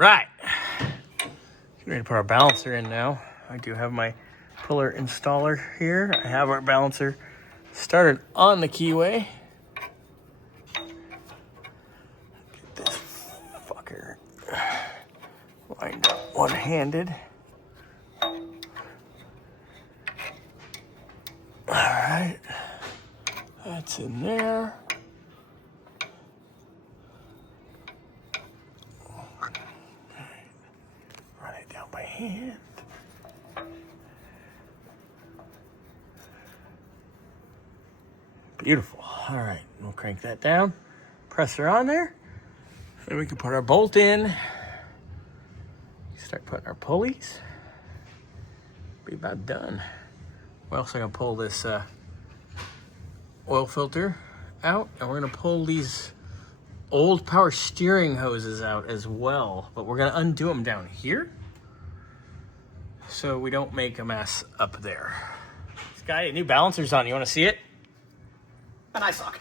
Right. Getting ready to put our balancer in now. I do have my puller installer here. I have our balancer started on the keyway. Get this fucker lined up one-handed. All right. That's in there. Run it down by hand. Beautiful. All right, we'll crank that down. Press her on there. Then we can put our bolt in. Start putting our pulleys. Be about done. We're also gonna pull this oil filter out, and we're gonna pull these old power steering hoses out as well, but we're gonna undo them down here so we don't make a mess up there. This guy, new balancer's on. You wanna see it? And I suck.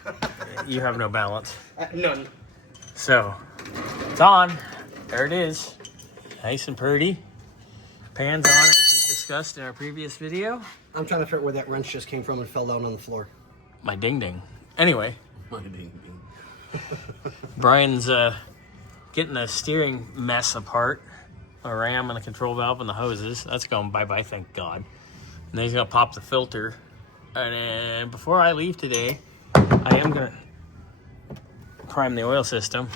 You have no balance. None. So, it's on. There it is. Nice and pretty. Pans on as we discussed in our previous video. I'm trying to figure out where that wrench just came from and fell down on the floor. My ding ding. Anyway. My ding ding. Brian's getting the steering mess apart. A ram and the control valve and the hoses. That's going bye-bye, thank God. And then he's going to pop the filter. And then before I leave today, I am going to prime the oil system.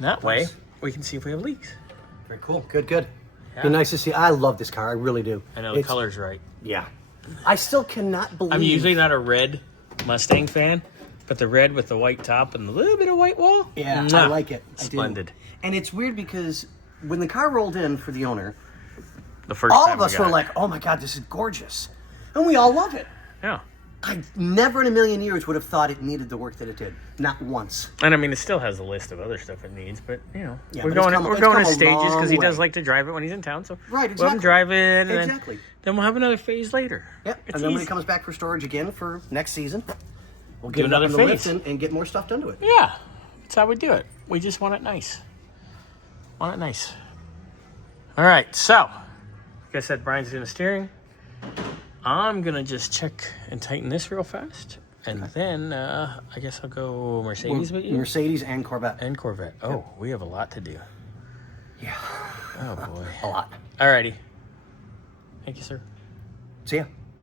That way, we can see if we have leaks. Very cool. Good, good. Yeah. Be nice to see. I love this car. I really do. I know the color's right. Yeah. I still cannot believe. I'm usually not a red Mustang fan, but the red with the white top and a little bit of white wall. Yeah, I like it. Splendid. And it's weird because when the car rolled in for the owner, The first all time of us were like, "Oh my God, this is gorgeous," and we all love it. Yeah. I never in a million years would have thought it needed the work that it did. Not once. And I mean, it still has a list of other stuff it needs, but you know, Yeah, we're but going it's in come a stages because he long does way. like to drive it when he's in town. So Right, we'll have him exactly. drive it, and Exactly. then we'll have another phase later. Yep. It's And then when easy. it comes back for storage again for next season, we'll Do get it up another in the phase. lift and get more stuff done to it. Yeah, that's how we do it. We just want it nice. Want it nice. All right, so like I said, Brian's doing the steering. I'm gonna just check and tighten this real fast, and then I guess I'll go Mercedes with you. Mercedes and Corvette. And Corvette. Oh, we have a lot to do. Yeah. Oh boy. A lot. Alrighty. Thank you, sir. See ya.